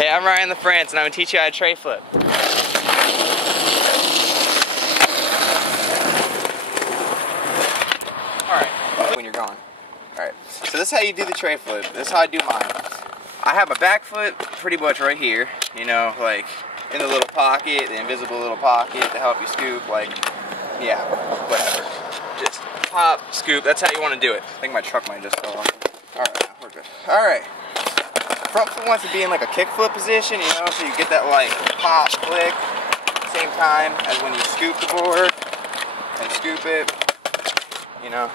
Hey, I'm Ryan LaFrance, and I'm gonna teach you how to tray flip. Alright, when you're gone. Alright, so this is how you do the tray flip. This is how I do mine. I have my back foot pretty much right here, you know, like in the little pocket, the invisible little pocket to help you scoop, like, yeah, whatever. Just pop, scoop, that's how you want to do it. I think my truck might just fall off. Alright, we're good. Alright. Front foot wants to be in like a kickflip position, you know, so you get that like pop, click, same time as when you scoop the board and scoop it. You know,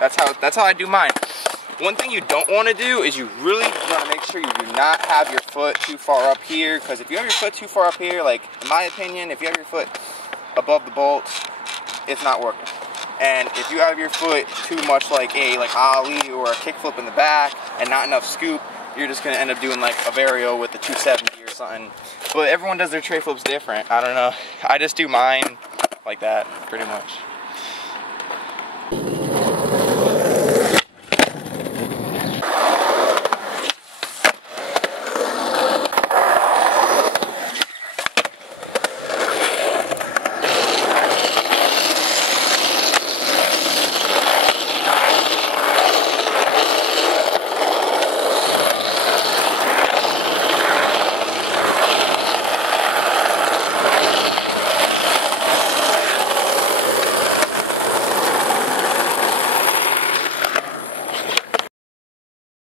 that's how I do mine. One thing you don't want to do is you really want to make sure you do not have your foot too far up here, because if you have your foot too far up here, like in my opinion, if you have your foot above the bolts, it's not working. And if you have your foot too much like a ollie or a kickflip in the back and not enough scoop, you're just going to end up doing like a vario with the 270 or something. But everyone does their tray flips different. I don't know. I just do mine like that, pretty much.